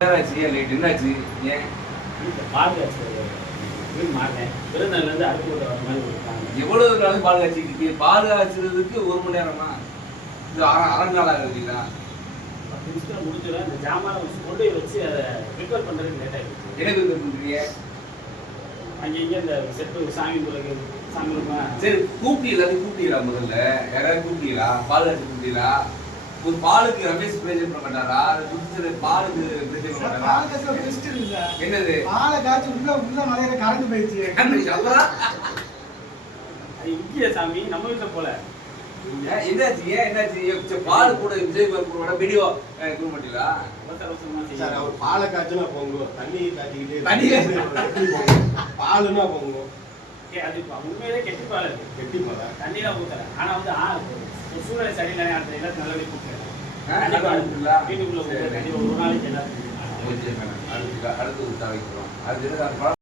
என்னாச்சு ஏன் பால் காய்ச்சி மாட்டேன் விருந்திலிருந்து அடுப்பு வர மாதிரி கொடுத்தாங்க. எவ்வளவு நாள் பால் காய்ச்சிக்கிட்டு பால் காய்ச்சதுக்கு 1 மணி நேரமா இது அரை நாள் ஆகுதுங்களா 10 நிமிஷத்துல முடிச்சிடும். அந்த ஜாமான் கொண்டு வச்சு அதை ப்ரிப்பேர் பண்ணுறதுக்கு லேட் ஆகிடுச்சு. எனக்கு இது பண்ணுறீங்க அங்கே இங்கே இந்த செட்டு சாமி பிள்ளைக்கு சாமி சரி கூப்பிட்டு எல்லாத்தையும் கூப்பிட்டீங்களா முதல்ல யாராவது கூப்பிட்டீங்களா பால் காய்ச்சி கூப்பிட்டீங்களா ஒரு பாலுக்கு ரமேஷ் பிரேஜன் பண்ண மாட்டாரா குடிச்சது பாலுக்கு பிரேஜன் பண்ண மாட்டாரா பால் காய்ச்சல பெஸ்ட் இல்ல சார் என்னது பால் காய்ச்சி உள்ள மலையில கரண்ட் போயிடுச்சு அப்புறம் அது இங்கே சாமி நம்ம வீட்டில் போல என்னாச்சு பால் கூட விஜய் கூட வீடியோ கொடுக்க மாட்டீங்களா சார் அவர் பாலை காய்ச்சினா போங்க தண்ணி காய்ச்சிக்கிட்டே தண்ணி பாலுன்னா போங்க அது உண்மையிலே கெட்டி பால் இருக்கு கெட்டி பாலா தண்ணியெல்லாம் ஊற்றல ஆனால் வந்து சூழ்நிலை சரியில்லை அடுத்த எல்லாத்தையும் நல்லபடி கூப்பிடுறேன் வீட்டுக்குள்ள கண்டிப்பாக ஒரு நாளைக்கு எல்லாத்தையும் அடுத்து விட்டா வைக்கிறோம் அது